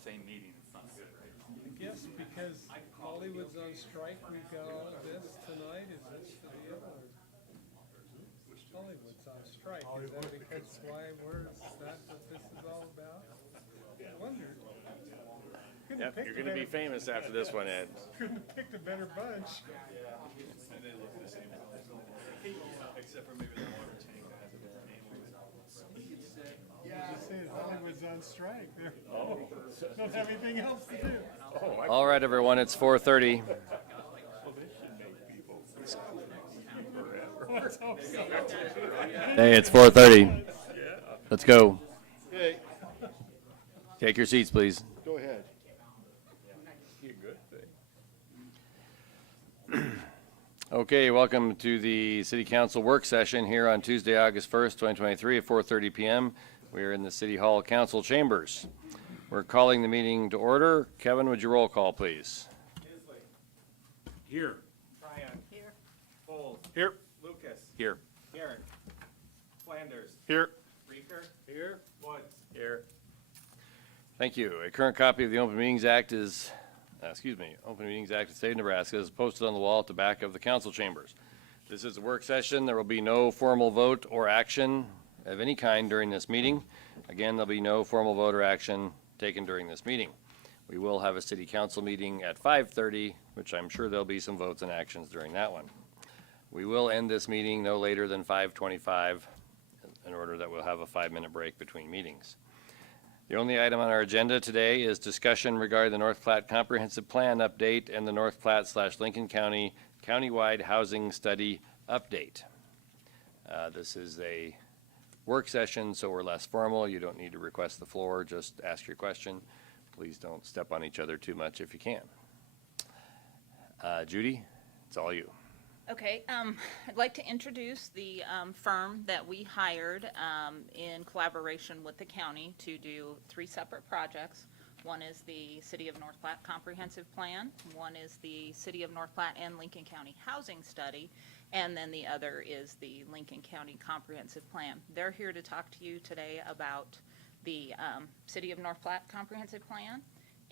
same meeting, it's not good, right? Yes, because Hollywood's on strike, we've got all of this tonight, is this the deal, or? Hollywood's on strike, is that because why is that what this is all about? I wondered. Yep, you're going to be famous after this one, Ed. Couldn't have picked a better bunch. And they look the same. Except for maybe the water tank that has a different name on it. Just saying Hollywood's on strike, they don't have anything else to do. All right, everyone, it's 4:30. Hey, it's 4:30. Let's go. Okay, Take your seats, please. go ahead. Okay, welcome to the City Council work session here on Tuesday, August 1st, 2023 at 4:30 p.m. We are in the City Hall Council chambers. We're calling the meeting to order. Kevin, would you roll call, please? Here. Tryon. Here. Bowles. Here. Lucas. Here. Aaron. Flanders. Here. Reeker. Here. Woods. Here. Thank you. A current copy of the Open Meetings Act is, Open Meetings Act of the State of Nebraska is posted on the wall at the back of the council chambers. This is a work session. There will be no formal vote or action of any kind during this meeting. Again, there'll be no formal vote or action taken during this meeting. We will have a city council meeting at 5:30, which I'm sure there'll be some votes and actions during that one. We will end this meeting no later than 5:25 in order that we'll have a 5-minute break between meetings. The only item on our agenda today is discussion regarding the North Platte Comprehensive Plan update and the North Platte/Lincoln County Countywide Housing Study update. This is a work session, so we're less formal. You don't need to request the floor, just ask your question. Please don't step on each other too much if you can. Judy, it's all you. Okay, I'd like to introduce the firm that we hired in collaboration with the county to do 3 separate projects. One is the City of North Platte Comprehensive Plan, one is the City of North Platte and Lincoln County Housing Study, and then the other is the Lincoln County Comprehensive Plan. They're here to talk to you today about the City of North Platte Comprehensive Plan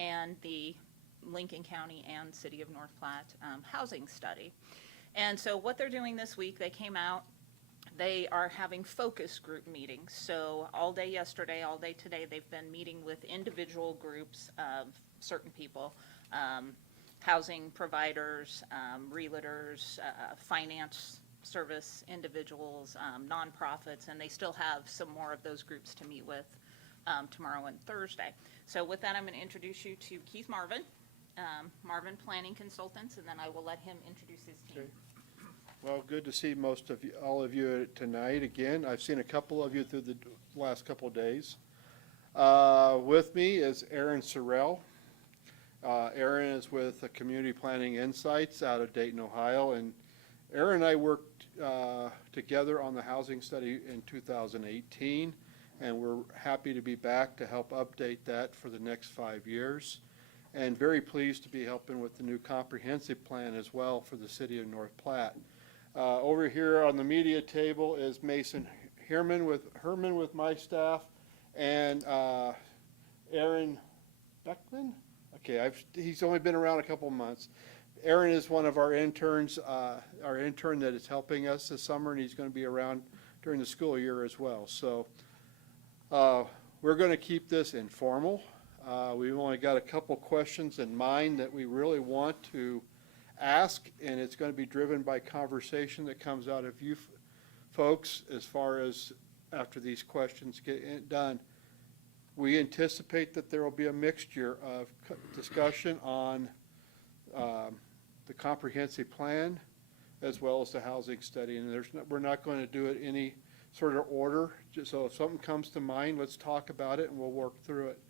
and the Lincoln County and City of North Platte Housing Study. And so what they're doing this week, they came out, they are having focus group meetings. So all day yesterday, all day today, they've been meeting with individual groups of certain people, housing providers, realtors, finance service individuals, nonprofits, and they still have some more of those groups to meet with tomorrow and Thursday. So with that, I'm going to introduce you to Keith Marvin, Marvin Planning Consultants, and then I will let him introduce his team. Okay. Well, good to see most of you, all of you tonight again. I've seen a couple of you through the last couple of days. With me is Aaron Sorrell. Aaron is with Community Planning Insights out of Dayton, Ohio, and Aaron and I worked together on the housing study in 2018, and we're happy to be back to help update that for the next 5 years. And very pleased to be helping with the new comprehensive plan as well for the City of North Platte. Over here on the media table is Mason Herman with my staff, and Aaron Beckman. Okay, he's only been around a couple months. Aaron is one of our interns, our intern that is helping us this summer, and he's going to be around during the school year as well. So we're going to keep this informal. We've only got a couple questions in mind that we really want to ask, and it's going to be driven by conversation that comes out of you folks as far as after these questions get done. We anticipate that there will be a mixture of discussion on the comprehensive plan as well as the housing study, and we're not going to do it any sort of order. Just so if something comes to mind, let's talk about it and we'll work through it.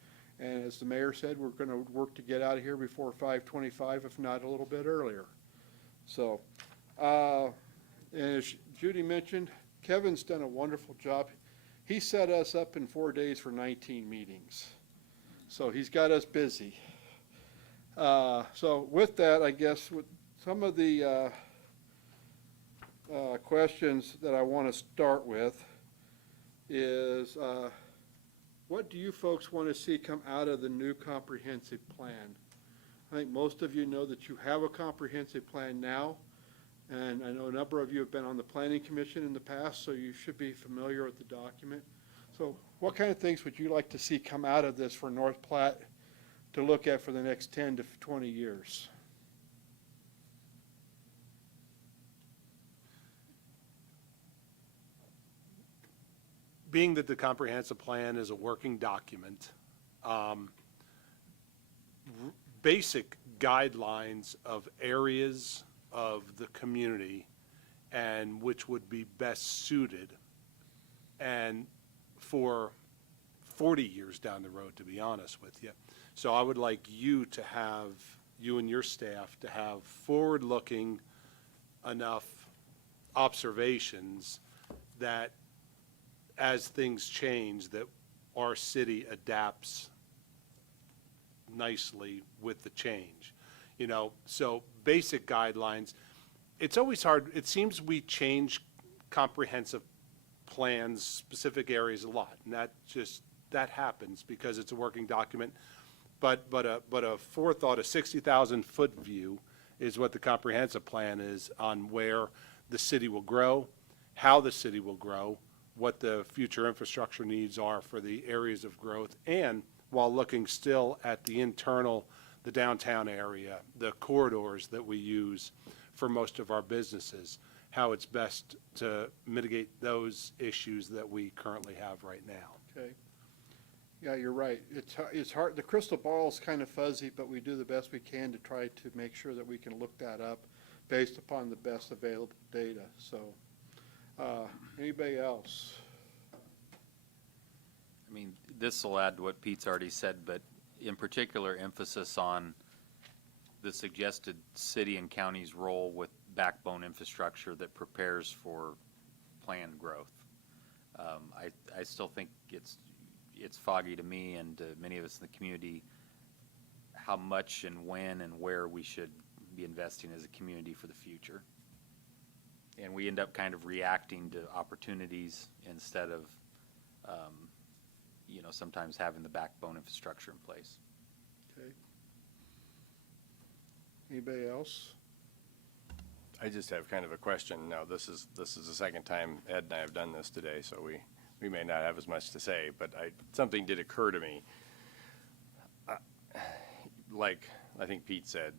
And as the mayor said, we're going to work to get out of here before 5:25, if not a little bit earlier. So, and as Judy mentioned, Kevin's done a wonderful job. He set us up in 4 days for 19 meetings. So he's got us busy. So with that, I guess with some of the questions that I want to start with is what do you folks want to see come out of the new comprehensive plan? I think most of you know that you have a comprehensive plan now, and I know a number of you have been on the planning commission in the past, so you should be familiar with the document. So what kind of things would you like to see come out of this for North Platte to look at for the next 10 to 20 years? Being that the comprehensive plan is a working document, basic guidelines of areas of the community and which would be best suited and for 40 years down the road, to be honest with you. So I would like you to have, you and your staff, to have forward-looking enough observations that as things change, that our city adapts nicely with the change. You know, so basic guidelines. It's always hard. It seems we change comprehensive plans, specific areas a lot, and that happens because it's a working document. But a forethought, a 60,000 foot view is what the comprehensive plan is on where the city will grow, how the city will grow, what the future infrastructure needs are for the areas of growth, and while looking still at the internal, the downtown area, the corridors that we use for most of our businesses, how it's best to mitigate those issues that we currently have right now. Okay. Yeah, you're right. It's hard. The crystal ball is kind of fuzzy, but we do the best we can to try to make sure that we can look that up based upon the best available data. So, anybody else? I mean, this will add to what Pete's already said, but in particular emphasis on the suggested city and county's role with backbone infrastructure that prepares for planned growth. I still think it's foggy to me and to many of us in the community how much and when and where we should be investing as a community for the future. And we end up kind of reacting to opportunities instead of you know, sometimes having the backbone infrastructure in place. Okay. Anybody else? I just have kind of a question. Now, this is the second time Ed and I have done this today, so we may not have as much to say, but something did occur to me. Like I think Pete said,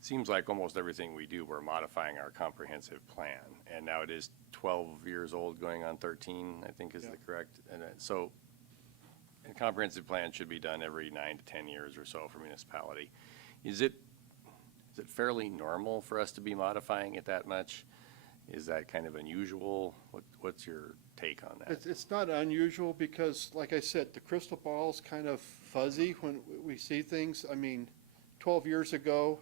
seems like almost everything we do, we're modifying our comprehensive plan, and now it is 12 years old, going on 13, I think is the correct. And so, a comprehensive plan should be done every 9 to 10 years or so for municipality. Is it fairly normal for us to be modifying it that much? Is that kind of unusual? What's your take on that? It's not unusual because, like I said, the crystal ball is kind of fuzzy when we see things. I mean, 12 years ago,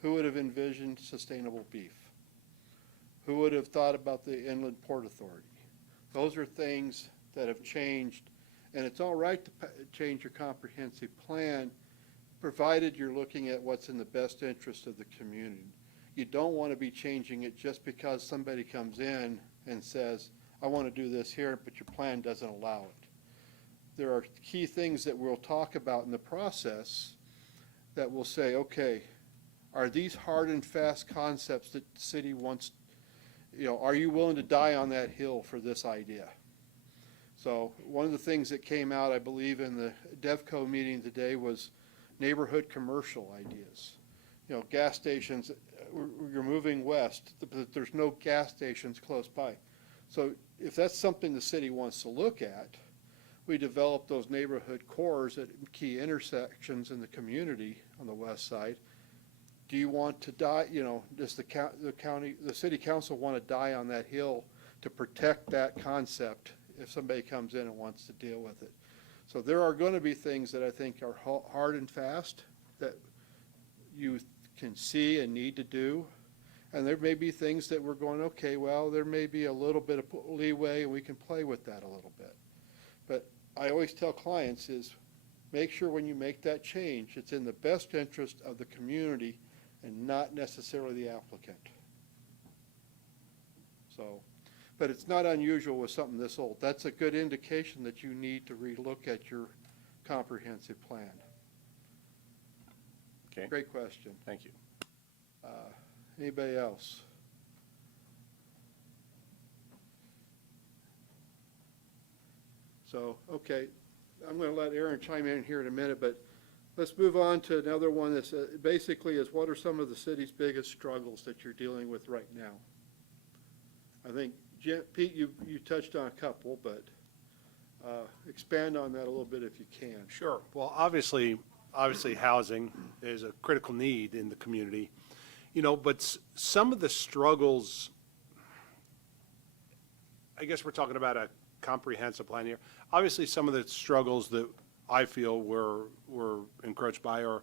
who would have envisioned sustainable beef? Who would have thought about the Inland Port Authority? Those are things that have changed, and it's all right to change your comprehensive plan, provided you're looking at what's in the best interest of the community. You don't want to be changing it just because somebody comes in and says, I want to do this here, but your plan doesn't allow it. There are key things that we'll talk about in the process that will say, okay, are these hard and fast concepts that the city wants, you know, are you willing to die on that hill for this idea? So one of the things that came out, I believe, in the DevCo meeting today was neighborhood commercial ideas. You know, gas stations, you're moving west, but there's no gas stations close by. So if that's something the city wants to look at, we develop those neighborhood cores at key intersections in the community on the west side. Do you want to die, you know, does the city council want to die on that hill to protect that concept if somebody comes in and wants to deal with it? So there are going to be things that I think are hard and fast that you can see and need to do. And there may be things that we're going, okay, well, there may be a little bit of leeway and we can play with that a little bit. But I always tell clients is make sure when you make that change, it's in the best interest of the community and not necessarily the applicant. So, but it's not unusual with something this old. That's a good indication that you need to relook at your comprehensive plan. Okay, Great question. thank you. Anybody else? So, okay, I'm going to let Aaron chime in here in a minute, but let's move on to another one that's basically is what are some of the city's biggest struggles that you're dealing with right now? I think, Pete, you touched on a couple, but expand on that a little bit if you can. Sure. Well, obviously, housing is a critical need in the community, you know, but some of the struggles, I guess we're talking about a comprehensive plan here. Obviously, some of the struggles that I feel were encroached by are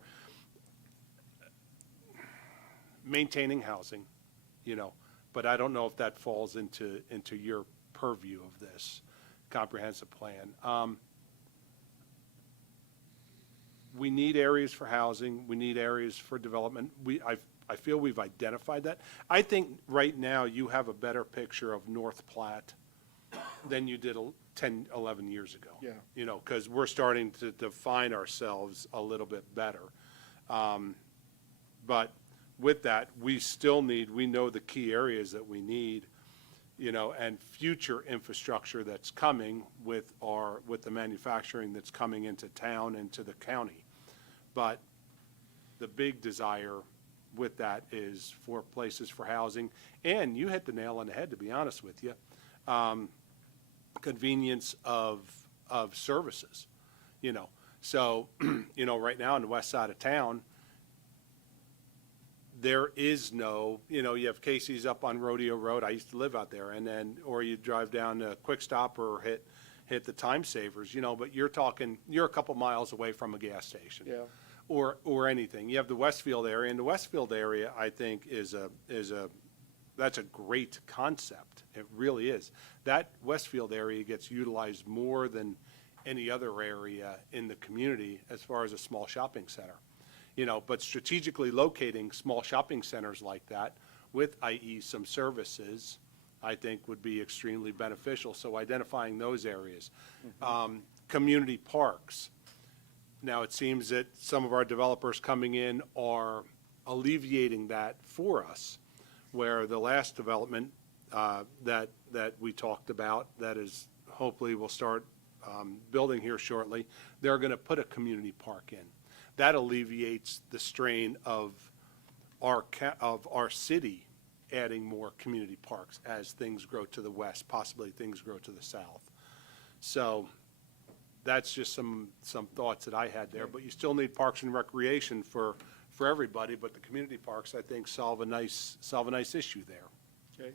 maintaining housing, you know, but I don't know if that falls into your purview of this comprehensive plan. We need areas for housing. We need areas for development. I feel we've identified that. I think right now you have a better picture of North Platte than you did 10, 11 years ago. Yeah. You know, because we're starting to define ourselves a little bit better. But with that, we know the key areas that we need, you know, and future infrastructure that's coming with the manufacturing that's coming into town and to the county. But the big desire with that is for places for housing, and you hit the nail on the head, to be honest with you, convenience of services, you know. So, you know, right now on the west side of town, there is no, you know, you have Casey's up on Rodeo Road. I used to live out there, and then, or you drive down to Quick Stop or hit the Time Savers, you know, but you're a couple miles away from a gas station. Yeah. Or anything. You have the Westfield area, and the Westfield area, I think, that's a great concept. It really is. That Westfield area gets utilized more than any other area in the community as far as a small shopping center. You know, but strategically locating small shopping centers like that with, i.e., some services, I think would be extremely beneficial. So identifying those areas. Community parks. Now, it seems that some of our developers coming in are alleviating that for us, where the last development that we talked about, that is hopefully we'll start building here shortly, they're going to put a community park in. That alleviates the strain of our city adding more community parks as things grow to the west, possibly things grow to the south. So that's just some thoughts that I had there, but you still need parks and recreation for everybody, but the community parks, I think, solve a nice issue there. Okay.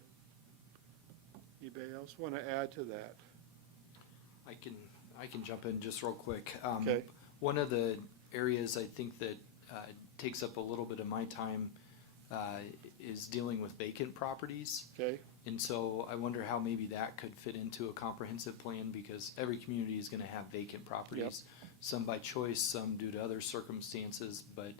Anybody else want to add to that? I can jump in just real quick. Okay. One of the areas I think that takes up a little bit of my time is dealing with vacant properties. Okay. And so I wonder how maybe that could fit into a comprehensive plan, because every community is going to have vacant properties, some by choice, some due to other circumstances. But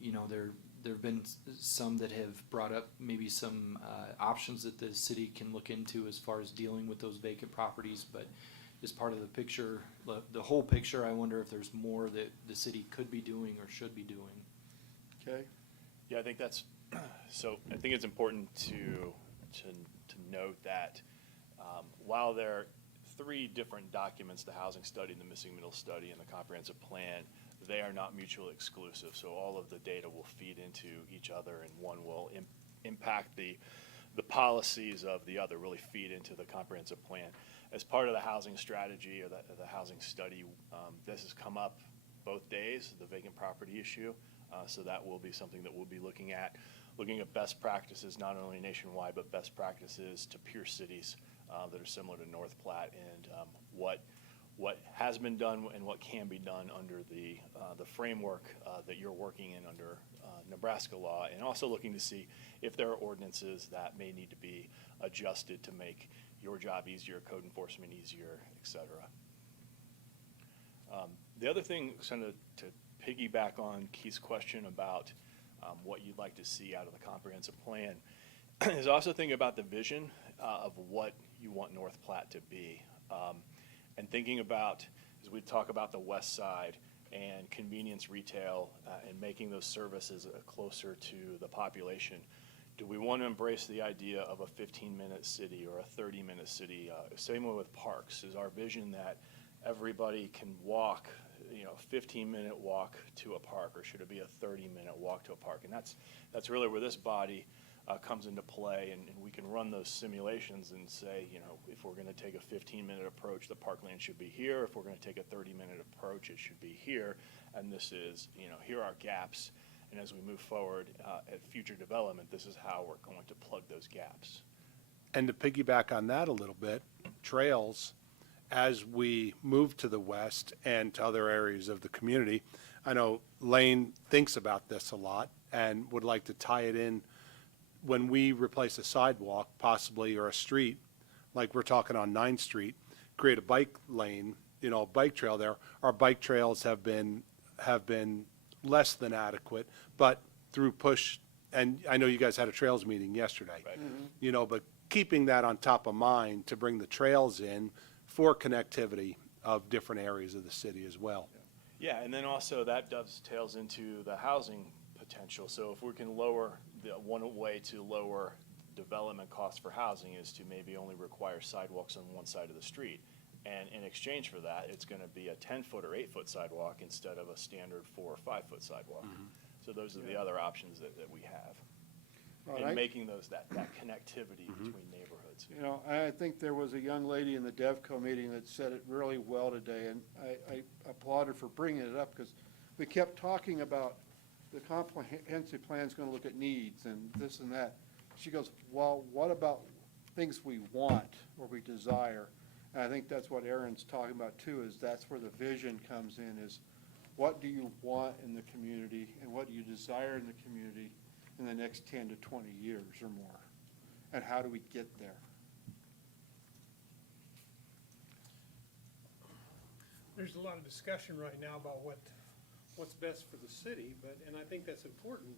you know, there have been some that have brought up maybe some options that the city can look into as far as dealing with those vacant properties. But as part of the picture, the whole picture, I wonder if there's more that the city could be doing or should be doing. Okay. Yeah, I think so I think it's important to note that while there are three different documents, the housing study, the missing middle study, and the comprehensive plan, they are not mutually exclusive. So all of the data will feed into each other, and one will impact the policies of the other, really feed into the comprehensive plan. As part of the housing strategy or the housing study, this has come up both days, the vacant property issue. So that will be something that we'll be looking at best practices, not only nationwide, but best practices to peer cities that are similar to North Platte, and what has been done and what can be done under the framework that you're working in under Nebraska law, and also looking to see if there are ordinances that may need to be adjusted to make your job easier, code enforcement easier, et cetera. The other thing, kind of to piggyback on Keith's question about what you'd like to see out of the comprehensive plan, is also thinking about the vision. of what you want North Platte to be. And thinking about, as we talk about the west side and convenience retail and making those services closer to the population, do we want to embrace the idea of a 15-minute city or a 30-minute city? Same way with parks. Is our vision that everybody can walk, you know, a 15-minute walk to a park, or should it be a 30-minute walk to a park? And that's really where this body comes into play, and we can run those simulations and say, you know, if we're going to take a 15-minute approach, the parkland should be here. If we're going to take a 30-minute approach, it should be here. And this is, you know, here are gaps. And as we move forward at future development, this is how we're going to plug those gaps. And to piggyback on that a little bit, trails, as we move to the west and to other areas of the community, I know Lane thinks about this a lot and would like to tie it in when we replace a sidewalk, possibly, or a street, like we're talking on 9th Street, create a bike lane, you know, a bike trail there. Our bike trails have been less than adequate, but through push, and I know you guys had a trails meeting yesterday. Right. You know, but keeping that on top of mind to bring the trails in for connectivity of different areas of the city as well. Yeah, and then also that dovetails into the housing potential. So if we can lower, the one way to lower development costs for housing is to maybe only require sidewalks on one side of the street. And in exchange for that, it's going to be a 10-foot or 8-foot sidewalk instead of a standard 4- or 5-foot sidewalk. So those are the other options that we have. Well, And making those, that connectivity between neighborhoods. You know, I think there was a young lady in the DevCo meeting that said it really well today, and I applaud her for bringing it up, because we kept talking about the comprehensive plan's gonna look at needs and this and that. She goes, well, what about things we want or we desire? And I think that's what Aaron's talking about too, is that's where the vision comes in, is what do you want in the community and what do you desire in the community in the next 10 to 20 years or more? And how do we get there? There's a lot of discussion right now about what's best for the city, and I think that's important.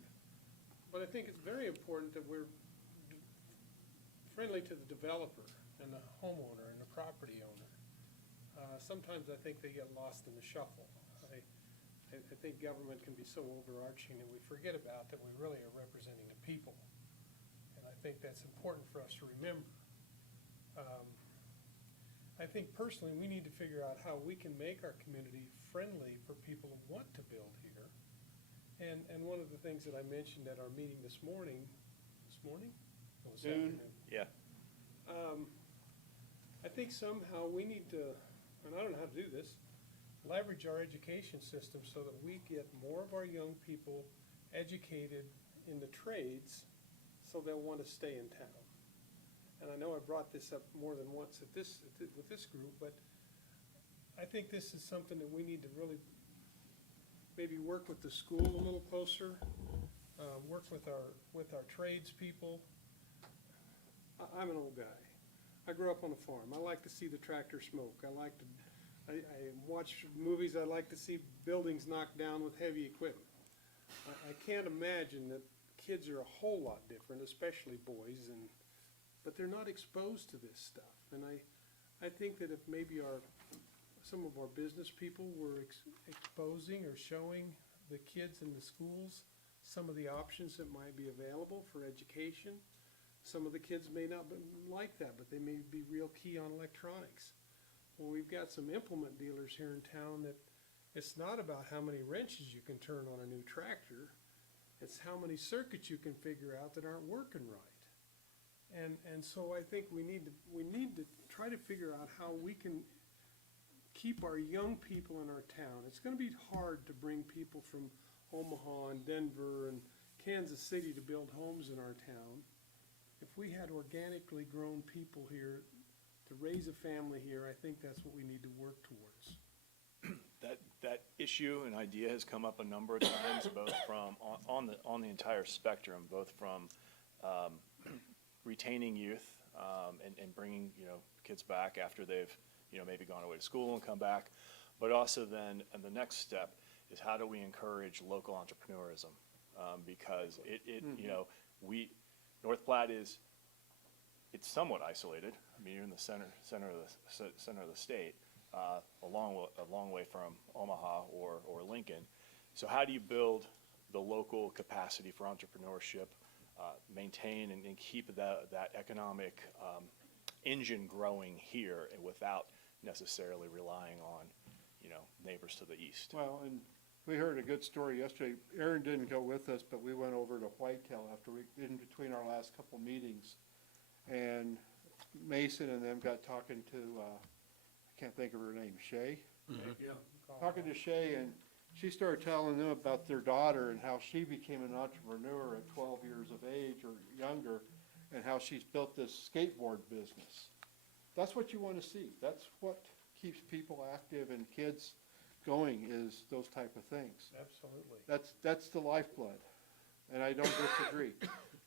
But I think it's very important that we're friendly to the developer and the homeowner and the property owner. Sometimes I think they get lost in the shuffle. I think government can be so overarching that we forget about that we really are representing the people. And I think that's important for us to remember. I think personally, we need to figure out how we can make our community friendly for people who want to build here. And one of the things that I mentioned at our meeting this morning? No, this afternoon. Yeah. I think somehow we need to, and I don't know how to do this, leverage our education system so that we get more of our young people educated in the trades so they'll want to stay in town. And I know I brought this up more than once with this group, but I think this is something that we need to really maybe work with the school a little closer, work with our tradespeople. I'm an old guy. I grew up on a farm. I like to see the tractor smoke. I watch movies. I like to see buildings knocked down with heavy equipment. I can't imagine that kids are a whole lot different, especially boys, but they're not exposed to this stuff. And I think that if maybe some of our business people were exposing or showing the kids in the schools some of the options that might be available for education. Some of the kids may not like that, but they may be real key on electronics. Well, we've got some implement dealers here in town that it's not about how many wrenches you can turn on a new tractor. It's how many circuits you can figure out that aren't working right. And so I think we need to try to figure out how we can keep our young people in our town. It's going to be hard to bring people from Omaha and Denver and Kansas City to build homes in our town. If we had organically grown people here to raise a family here, I think that's what we need to work towards. That issue and idea has come up a number of times, both from on the entire spectrum, both from retaining youth and bringing kids back after they've maybe gone away to school and come back, but also then and the next step is how do we encourage local entrepreneurism, because North Platte is it's somewhat isolated. I mean, you're in the center of the state, a long way from Omaha or Lincoln. So how do you build the local capacity for entrepreneurship, maintain and keep that economic engine growing here and without necessarily relying on, neighbors to the east? Well, and we heard a good story yesterday. Aaron didn't go with us, but we went over to Whitetail in between our last couple meetings. And Mason and them got talking to, I can't think of her name, Shay? Talking to Shay, and she started telling them about their daughter and how she became an entrepreneur at 12 years of age or younger, and how she's built this skateboard business. That's what you want to see. That's what keeps people active and kids going, is those type of things. Absolutely. That's the lifeblood, and I don't disagree.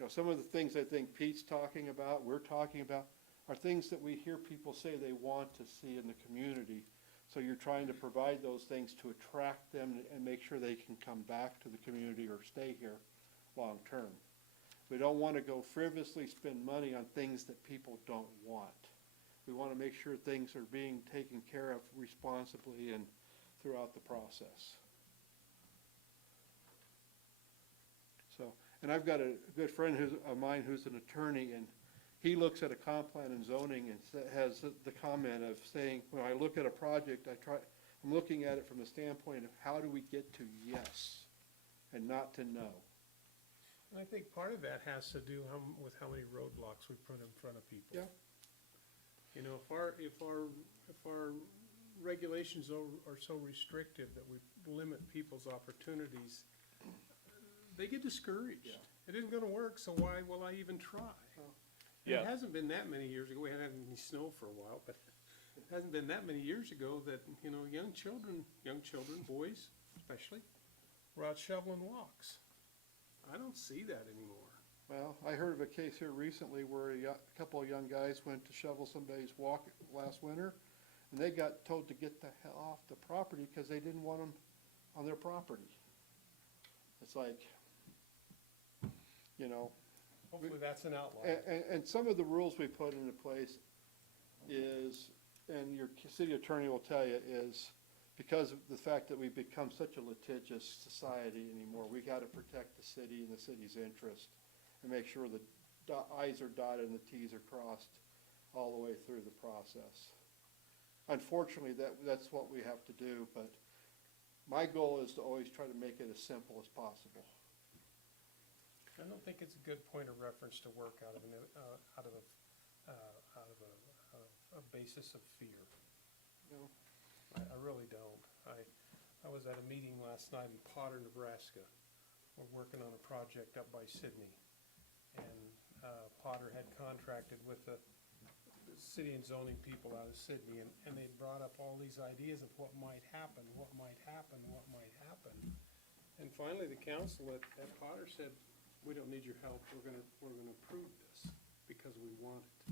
Some of the things I think Pete's talking about, we're talking about, are things that we hear people say they want to see in the community. So you're trying to provide those things to attract them and make sure they can come back to the community or stay here long term. We don't want to go frivolously spend money on things that people don't want. We want to make sure things are being taken care of responsibly and throughout the process. So, and I've got a good friend of mine who's an attorney, and he looks at a comp plan and zoning and has the comment of saying, when I look at a project, I'm looking at it from the standpoint of how do we get to yes and not to no. And I think part of that has to do with how many roadblocks we put in front of people. Yeah. If our regulations are so restrictive that we limit people's opportunities, they get discouraged. Yeah. It isn't gonna work, so why will I even try? And Yeah. It hasn't been that many years ago, we haven't had any snow for a while, but it hasn't been that many years ago that, young children, boys especially, were out shoveling walks. I don't see that anymore. Well, I heard of a case here recently where a couple of young guys went to shovel somebody's walk last winter, and they got told to get the hell off the property because they didn't want them on their property. It's like, Hopefully that's an outlier. and some of the rules we put into place is, and your city attorney will tell you, is because of the fact that we've become such a litigious society anymore, we gotta protect the city and the city's interest and make sure the i's are dotted and the t's are crossed all the way through the process. Unfortunately, that's what we have to do, but my goal is to always try to make it as simple as possible. I don't think it's a good point of reference to work out of a basis of fear. No. I really don't. I was at a meeting last night in Potter, Nebraska. We're working on a project up by Sydney. And Potter had contracted with the city and zoning people out of Sydney, and they brought up all these ideas of what might happen. And finally, the council at Potter said, we don't need your help, we're gonna approve this because we want it.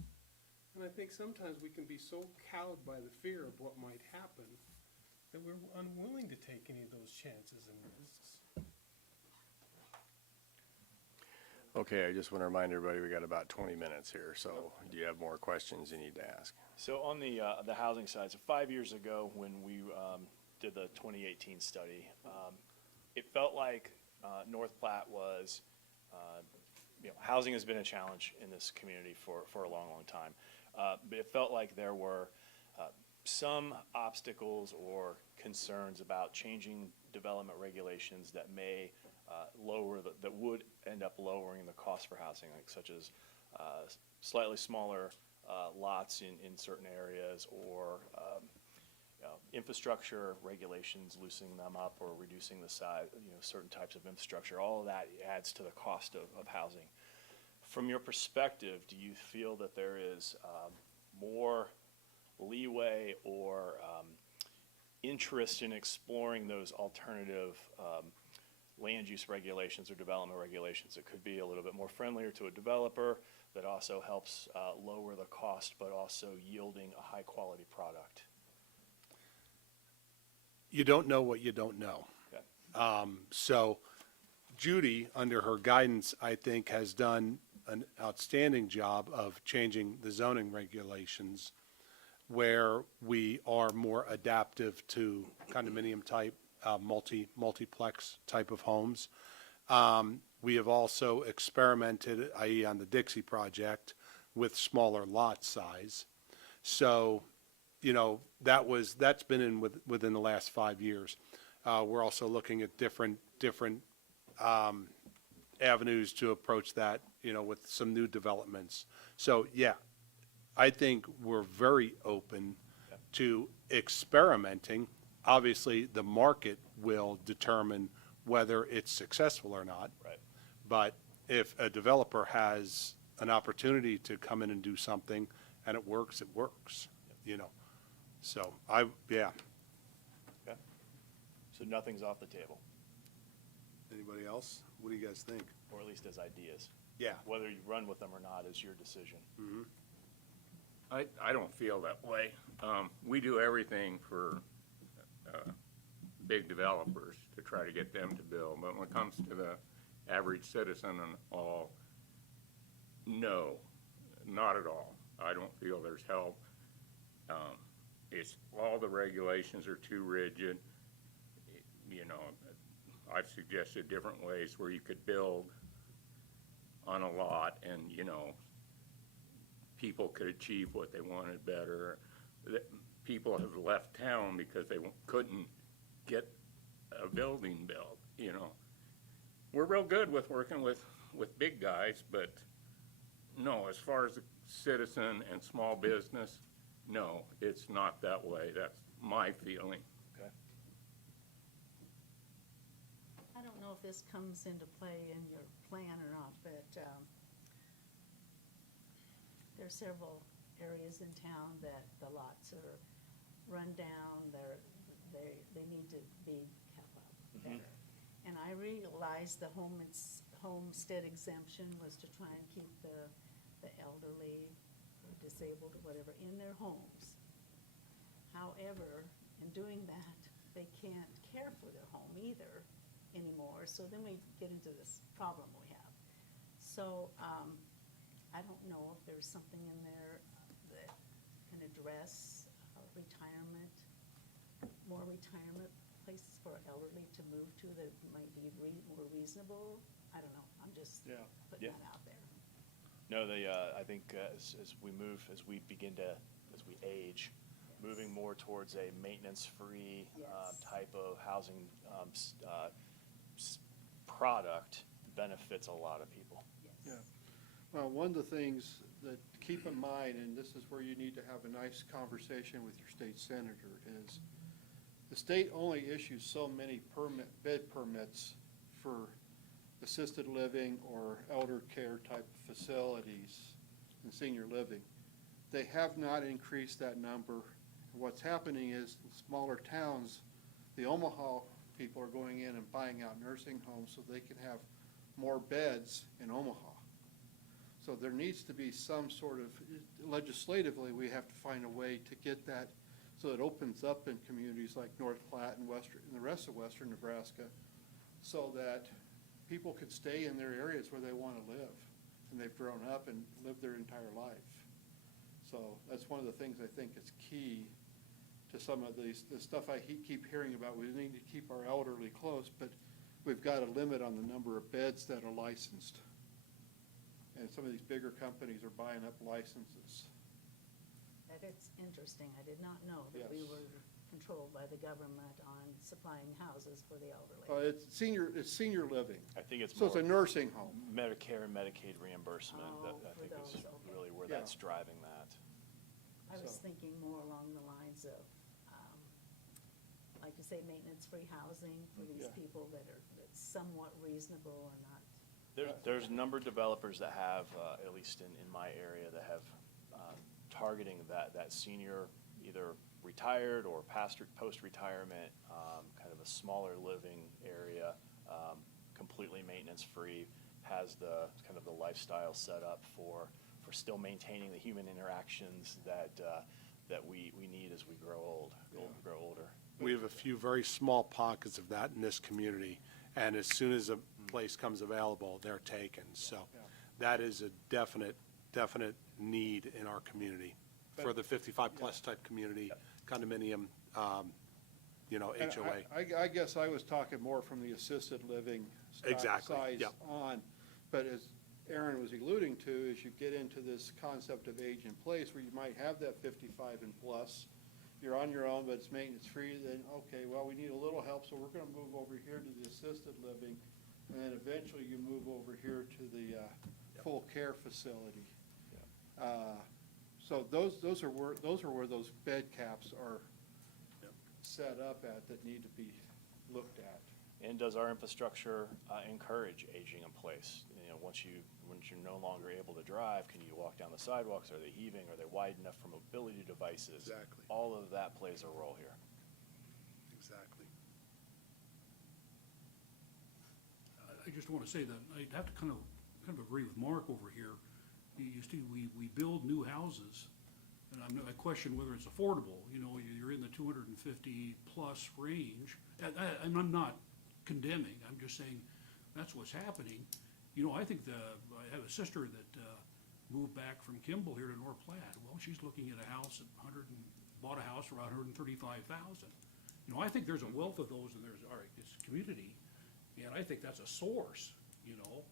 And I think sometimes we can be so cowed by the fear of what might happen that we're unwilling to take any of those chances and risks. Okay, I just want to remind everybody, we got about 20 minutes here, so do you have more questions you need to ask? So on the housing side, so 5 years ago when we did the 2018 study, it felt like North Platte was, housing has been a challenge in this community for a long, long time. But it felt like there were some obstacles or concerns about changing development regulations that may that would end up lowering the cost for housing, like such as slightly smaller lots in certain areas, or infrastructure regulations, loosening them up or reducing the size, certain types of infrastructure. All of that adds to the cost of housing. From your perspective, do you feel that there is more leeway or interest in exploring those alternative land use regulations or development regulations that could be a little bit more friendlier to a developer, that also helps lower the cost, but also yielding a high quality product? You don't know what you don't know. Okay. So Judy, under her guidance, I think, has done an outstanding job of changing the zoning regulations where we are more adaptive to condominium type, multiplex type of homes. We have also experimented, i.e. on the Dixie project, with smaller lot size. So, that's been within the last 5 years. We're also looking at different avenues to approach that, with some new developments. So, yeah, I think we're very open to experimenting. Obviously, the market will determine whether it's successful or not. Right. But if a developer has an opportunity to come in and do something and it works, So yeah. Okay. So nothing's off the table, Anybody else? What do you guys think? or at least as ideas. Yeah. Whether you run with them or not is your decision. I don't feel that way. We do everything for big developers to try to get them to build, but when it comes to the average citizen and all, no, not at all. I don't feel there's help. It's, all the regulations are too rigid. I've suggested different ways where you could build on a lot and, people could achieve what they wanted better. People have left town because they couldn't get a building built, We're real good with working with big guys, but no, as far as the citizen and small business, no, it's not that way. That's my feeling. Okay. I don't know if this comes into play in your plan or not, but there are several areas in town that the lots are run down, they need to be kept up better. And I realized the homestead exemption was to try and keep the elderly or disabled or whatever in their homes. However, in doing that, they can't care for their home either anymore, so then we get into this problem we have. So, I don't know if there's something in there that can address retirement, more retirement places for elderly to move to that might be more reasonable. I don't know, I'm just putting Yeah. that out there. No, I think as we age, moving more towards a maintenance-free Yes. type of housing product benefits a lot of people. Yes. Well, one of the things that to keep in mind, and this is where you need to have a nice conversation with your state senator, is the state only issues so many bed permits for assisted living or elder care type of facilities and senior living. They have not increased that number. What's happening is in smaller towns, the Omaha people are going in and buying out nursing homes so they can have more beds in Omaha. So there needs to be some sort of, legislatively, we have to find a way to get that so it opens up in communities like North Platte and the rest of western Nebraska, so that people could stay in their areas where they want to live, and they've grown up and lived their entire life. So that's one of the things I think is key to some of the stuff I keep hearing about. We need to keep our elderly close, but we've got a limit on the number of beds that are licensed. And some of these bigger companies are buying up licenses. That it's interesting, I did not know that we Yes. were controlled by the government on supplying houses for the elderly. It's senior living, I think it's so it's more a nursing home. Medicare and Medicaid reimbursement that Oh, I for think is those, okay. really where Yeah. that's driving that. I was So- thinking more along the lines of, like you say, maintenance-free housing for these Yeah. people that's somewhat reasonable and not. There's a number of developers that have, at least in my area, that have targeting that senior, either retired or post-retirement, kind of a smaller living area, completely maintenance-free, has the kind of the lifestyle set up for still maintaining the human interactions that we need as we grow older. We have a few very small pockets of that in this community, and as soon as a place comes available, they're taken. So that is a definite need in our community for the 55-plus type community, condominium, And HOA. I guess I was talking more from the assisted living Exactly, size yep. on, but as Aaron was alluding to, as you get into this concept of age in place, where you might have that 55 and plus, you're on your own, but it's maintenance free, then, okay, well, we need a little help, so we're gonna move over here to the assisted living, and then eventually you move over here to the full care facility. So those are where those bed caps are set up at that need to be looked at. And does our infrastructure encourage aging in place? You know, once you're no longer able to drive, can you walk down the sidewalks? Are they heaving? Are they wide enough for mobility devices? Exactly. All of that plays a role here. Exactly. I just want to say that I have to kind of agree with Mark over here. You see, we build new houses, and I question whether it's affordable. You know, you're in the 250 plus range. And I'm not condemning, I'm just saying that's what's happening. You know, I think I have a sister that moved back from Kimball here to North Platte. Well, she's looking at a house at bought a house for around $135,000. You know, I think there's a wealth of those in this community, and I think that's a source, you know.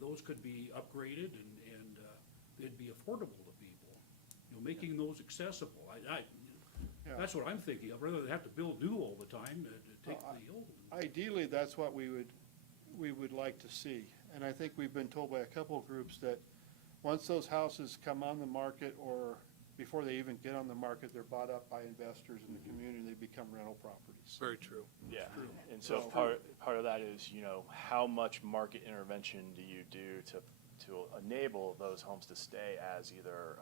Those could be upgraded and they'd be affordable to people, you know, making those accessible. Yeah. That's what I'm thinking of, rather than have to build new all the time, to take the old. Ideally, that's what we would like to see. And I think we've been told by a couple of groups that once those houses come on the market, or before they even get on the market, they're bought up by investors in the community, they become rental properties. Very true. Yeah, and so part of that is, you know, how much market intervention do you do to enable those homes to stay as either,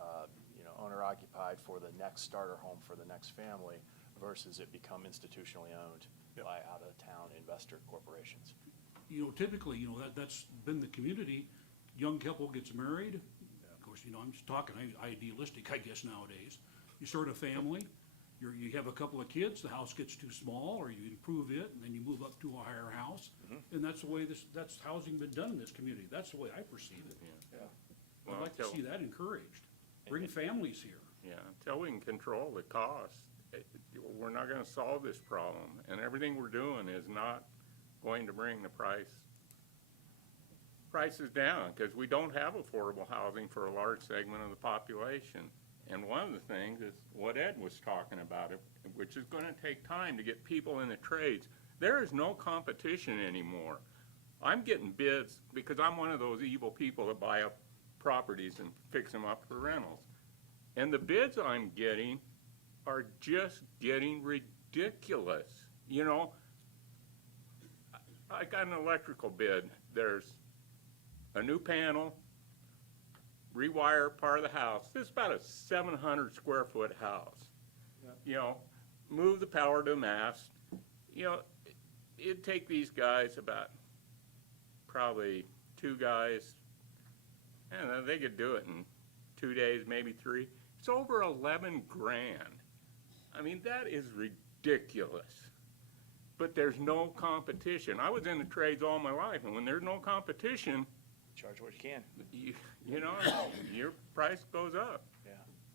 you know, owner occupied for the next starter home for the next family versus it become institutionally owned by out-of-town investor corporations. You know, typically, you know, that's been the community. Young couple gets married. Of course, you know, I'm just talking idealistic, I guess, nowadays. You start a family, you have a couple of kids, the house gets too small, or you improve it, and then you move up to a higher house. And that's the way that's housing been done in this community. That's the way I perceive it. Yeah. I'd Well, like to see that encouraged. Bring families here. Yeah, until we can control the cost, we're not gonna solve this problem. And everything we're doing is not going to bring the prices down, because we don't have affordable housing for a large segment of the population. And one of the things is what Ed was talking about, which is gonna take time to get people in the trades. There is no competition anymore. I'm getting bids because I'm one of those evil people that buy up properties and fix them up for rentals. And the bids I'm getting are just getting ridiculous. You know, I got an electrical bid. There's a new panel, rewire part of the house. This is about a 700 square foot house. Yeah. You know, move the power to a mast. You know, it'd take these guys about probably 2 guys, and they could do it in 2 days, maybe 3. It's over 11 grand. I mean, that is ridiculous. But there's no competition. I was in the trades all my life, and when there's no competition, Charge what you can. you know, your price goes up. Yeah.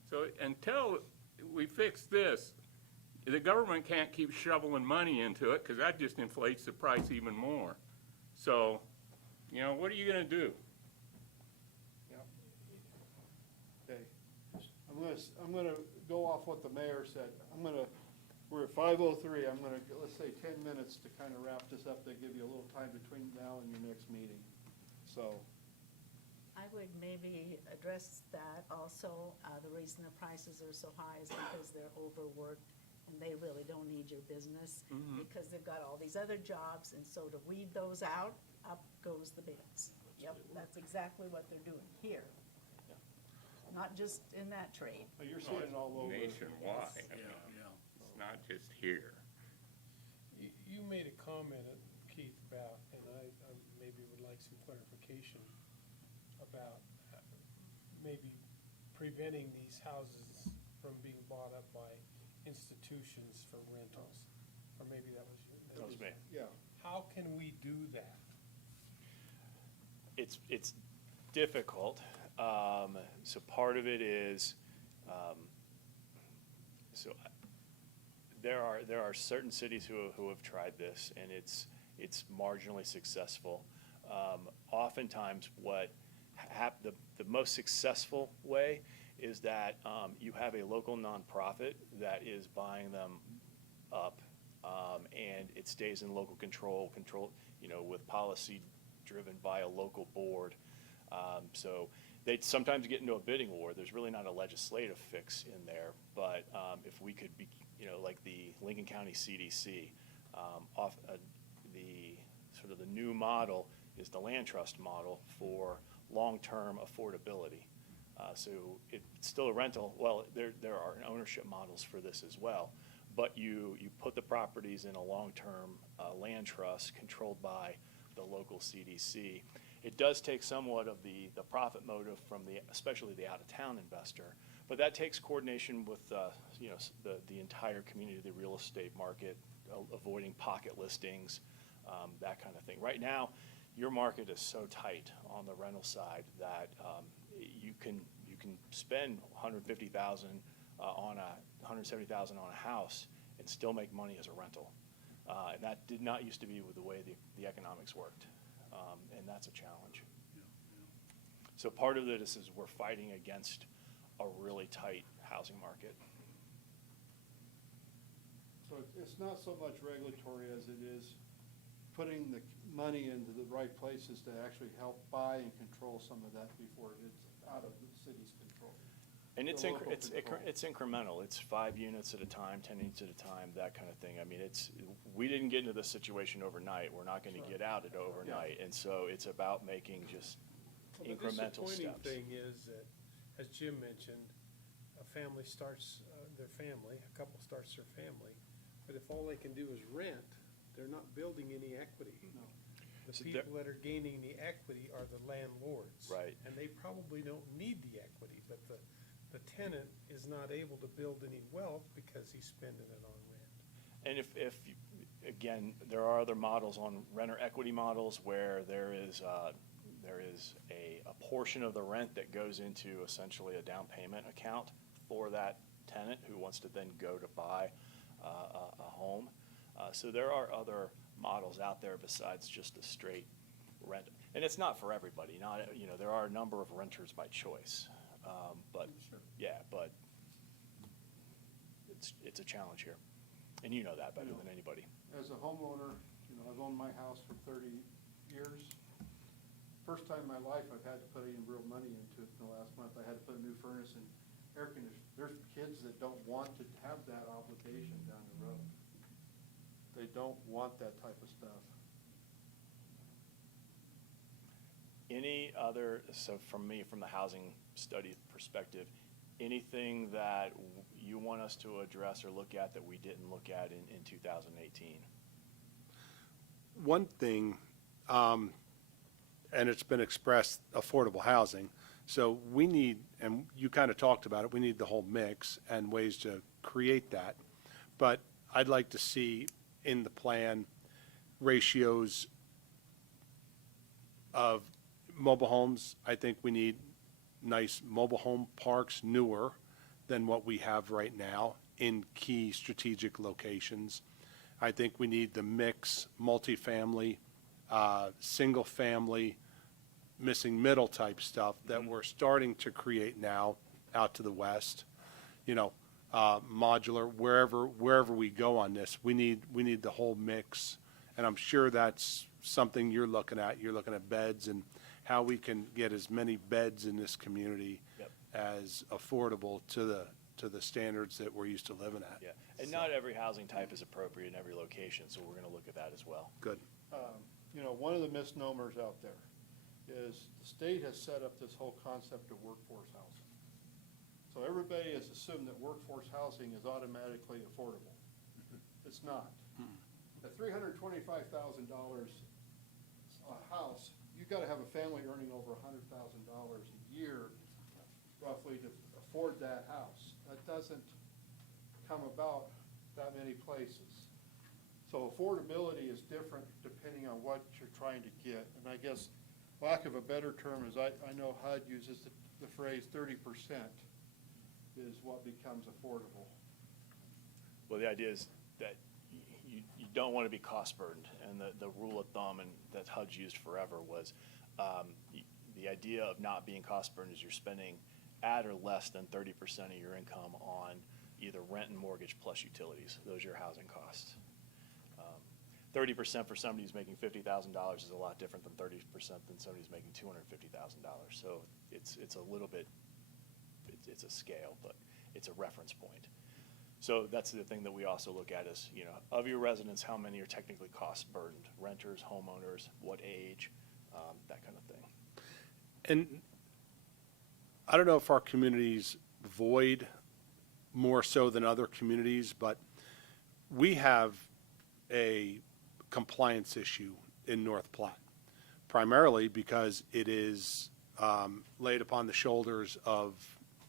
So until we fix this, the government can't keep shoveling money into it, because that just inflates the price even more. So, you know, what are you gonna do? Okay. I'm gonna go off what the mayor said. We're at 5:03. Let's say 10 minutes to kind of wrap this up. They give you a little time between now and your next meeting. So, I would maybe address that also. The reason the prices are so high is because they're overworked and they really don't need your business because they've got all these other jobs, and so to weed those out, up goes the bids. Yep, that's exactly what they're doing here. Not just in that trade. but you're seeing it all over. Nationwide. I mean, Yeah. It's not just here. You made a comment, Keith, about, and I maybe would like some clarification about maybe preventing these houses from being bought up by institutions for rentals. Or maybe that was you. That was me. Yeah. How can we do that? It's difficult. So part of it is, so there are certain cities who have tried this, and it's marginally successful. Oftentimes, the most successful way is that you have a local nonprofit that is buying them up, and it stays in local control, with policy driven by a local board. So they sometimes get into a bidding war. There's really not a legislative fix in there, but if we could be, like the Lincoln County CDC, the sort of the new model is the land trust model for long-term affordability. So it's still a rental. Well, there are ownership models for this as well, but you put the properties in a long-term land trust controlled by the local CDC. It does take somewhat of the profit motive from especially the out-of-town investor, but that takes coordination with the entire community, the real estate market, avoiding pocket listings, that kind of thing. Right now, your market is so tight on the rental side that you can spend $150,000 on $170,000 on a house and still make money as a rental, and that did not used to be with the way the economics worked, and that's a challenge. So part of this is we're fighting against a really tight housing market. So it's not so much regulatory as it is putting the money into the right places to actually help buy and control some of that before it's out of the city's control. And it's The local control. it's incremental. It's 5 units at a time, 10 units at a time, that kind of thing. I mean, we didn't get into this situation overnight. We're not going to get out it overnight. And so it's about making just incremental steps. The disappointing thing is that, as Jim mentioned, a family starts a couple starts their family, but if all they can do is rent, they're not building any equity. No. The So people that are gaining the equity are the landlords. Right. And they probably don't need the equity, but the tenant is not able to build any wealth because he's spending it on rent. And if again, there are other models on renter equity models where there is a portion of the rent that goes into essentially a down payment account for that tenant who wants to then go to buy a home. So there are other models out there besides just a straight rent. And it's not for everybody. There are a number of renters by choice. But but it's a challenge here. And you know that better than anybody. As a homeowner, I've owned my house for 30 years. First time in my life I've had to put any real money into it in the last month. I had to put a new furnace and air conditioner. There's kids that don't want to have that obligation down the road. They don't want that type of stuff. So from the housing study perspective, anything that you want us to address or look at that we didn't look at in 2018? One thing, and it's been expressed, affordable housing. So we need, and you kind of talked about it, we need the whole mix and ways to create that. But I'd like to see in the plan ratios of mobile homes. I think we need nice mobile home parks, newer than what we have right now in key strategic locations. I think we need the mix, multifamily, single family, missing middle type stuff that we're starting to create now out to the west. Modular, wherever we go on this, we need the whole mix. And I'm sure that's something you're looking at. You're looking at beds and how we can get as many beds in this community as affordable to the standards that we're used to living at. Yeah, and not every housing type is appropriate in every location, so we're going to look at that as well. Good. One of the misnomers out there is the state has set up this whole concept of workforce housing. So everybody has assumed that workforce housing is automatically affordable. It's not. At $325,000 a house, you've got to have a family earning over $100,000 a year roughly to afford that house. That doesn't come about that many places. So affordability is different depending on what you're trying to get. And I guess lack of a better term, is I know HUD uses the phrase 30% is what becomes affordable. Well, the idea is that you don't want to be cost burdened, and the rule of thumb and that HUD's used forever was the idea of not being cost burdened is you're spending at or less than 30% of your income on either rent and mortgage plus utilities. Those are your housing costs. 30% for somebody who's making $50,000 is a lot different than 30% than somebody who's making $250,000. So it's a little bit, it's a scale, but it's a reference point. So that's the thing that we also look at is, you know, of your residents, how many are technically cost burdened? Renters, homeowners, what age, that kind of thing. And I don't know if our communities void more so than other communities, but we have a compliance issue in North Platte, primarily because it is laid upon the shoulders of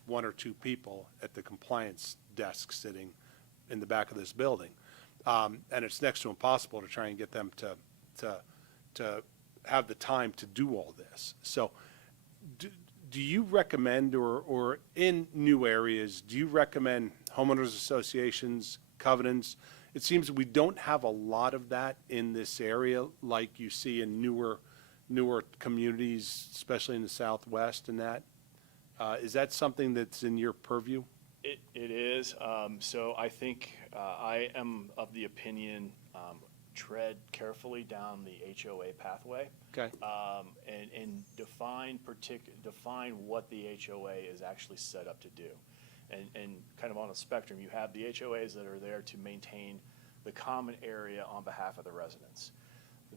one or two people at the compliance desk sitting in the back of this building. And it's next to impossible to try and get them to have the time to do all this. So do you recommend, or in new areas, do you recommend homeowners associations, covenants? It seems we don't have a lot of that in this area like you see in newer communities, especially in the Southwest and that. Is that something that's in your purview? It is. So I think I am of the opinion, tread carefully down the HOA pathway. Okay. And define what the HOA is actually set up to do. And kind of on a spectrum, you have the HOAs that are there to maintain the common area on behalf of the residents.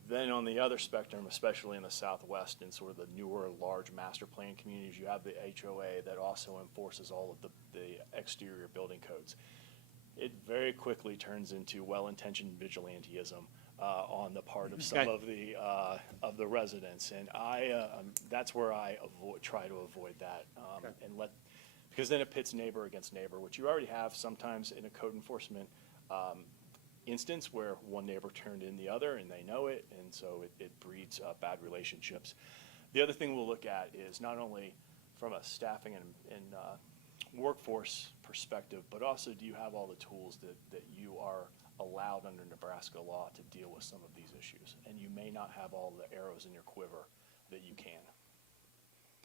Then on the other spectrum, especially in the Southwest and sort of the newer large master plan communities, you have the HOA that also enforces all of the exterior building codes. It very quickly turns into well-intentioned vigilantism on the part of some of the residents, and that's where I try to avoid that, because then it pits neighbor against neighbor, which you already have sometimes in a code enforcement instance where one neighbor turned in the other and they know it, and so it breeds bad relationships. The other thing we'll look at is not only from a staffing and workforce perspective, but also do you have all the tools that you are allowed under Nebraska law to deal with some of these issues, and you may not have all the arrows in your quiver that you can.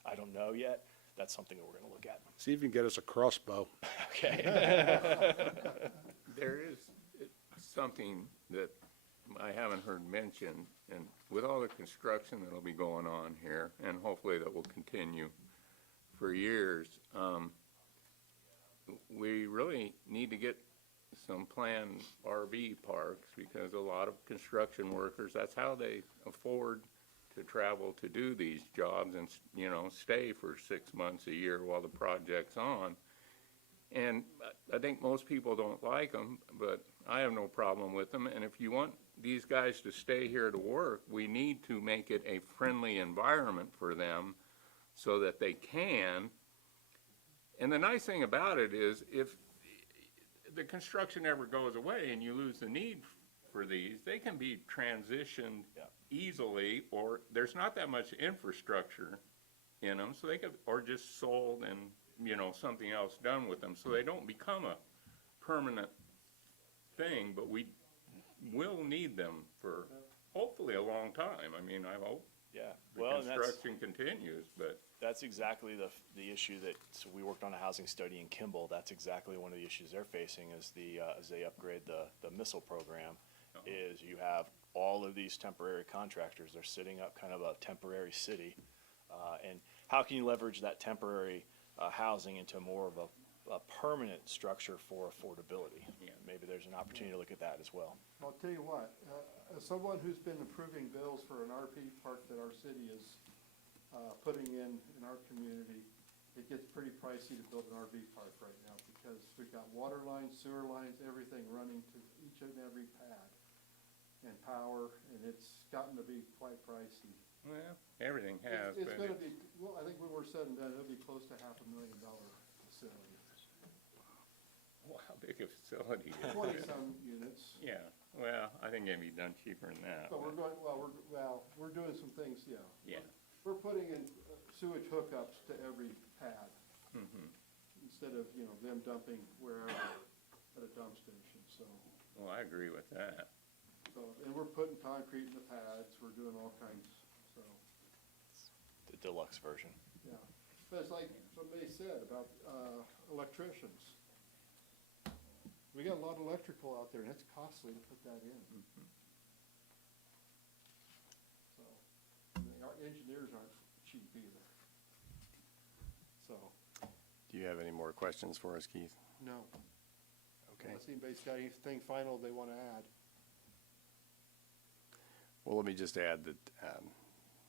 I don't know yet. That's something that we're going to look at. See if you can get us a crossbow. Okay. There is something that I haven't heard mentioned, and with all the construction that'll be going on here, and hopefully that will continue for years, we really need to get some planned RV parks, because a lot of construction workers, that's how they afford to travel to do these jobs and, you know, stay for 6 months, a year while the project's on. And I think most people don't like them, but I have no problem with them. And if you want these guys to stay here to work, we need to make it a friendly environment for them so that they can. And the nice thing about it is, if the construction ever goes away and you lose the need for these, they can be transitioned easily, or there's not that much infrastructure in them, so they could, or just sold and, you know, something else done with them, so they don't become a permanent thing, but we will need them for hopefully a long time. I mean, I hope the construction continues, but. That's exactly the issue that, so we worked on a housing study in Kimball. That's exactly one of the issues they're facing is as they upgrade the missile program, is you have all of these temporary contractors. They're setting up kind of a temporary city. And how can you leverage that temporary housing into more of a permanent structure for affordability? Yeah. Maybe there's an opportunity to look at that as well. I'll tell you what, as someone who's been approving bills for an RV park that our city is putting in our community, it gets pretty pricey to build an RV park right now, because we've got water lines, sewer lines, everything running to each and every pad, and power, and it's gotten to be quite pricey. Well, everything has, It's but gonna be, well, I think when we're said and done, it'll be close to $500,000 facility. wow, how big a facility is it? 20-some units. Yeah, well, I think it'd be done cheaper than that. But we're going, we're doing some things, Yeah, we're putting in sewage hookups to every pad. Instead of, you know, them dumping wherever at a dump station, so. Well, I agree with that. So, and we're putting concrete in the pads, we're doing all kinds, so, The deluxe version. yeah. But it's like somebody said about, electricians. We got a lot of electrical out there, and it's costly to put that in. So, and our engineers aren't cheap either. So, Do you have any more questions for us, Keith? no. Okay. Unless anybody's got anything final they wanna add. Well, let me just add that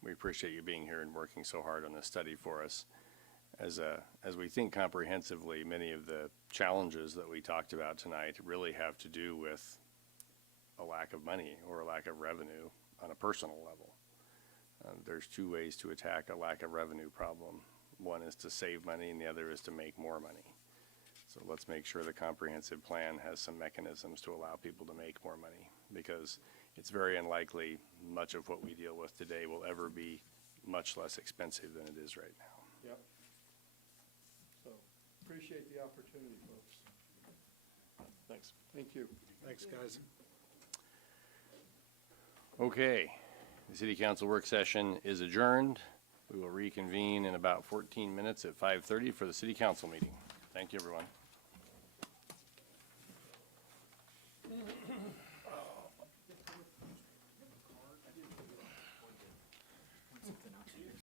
we appreciate you being here and working so hard on this study for us. As we think comprehensively, many of the challenges that we talked about tonight really have to do with a lack of money or a lack of revenue on a personal level. There's two ways to attack a lack of revenue problem. One is to save money and the other is to make more money. So let's make sure the comprehensive plan has some mechanisms to allow people to make more money, because it's very unlikely much of what we deal with today will ever be much less expensive than it is right now. Yep. So, appreciate the opportunity, folks. Thanks. Thank you. Thanks, guys. Okay, the city council work session is adjourned. We will reconvene in about 14 minutes at 5:30 for the city council meeting. Thank you, everyone.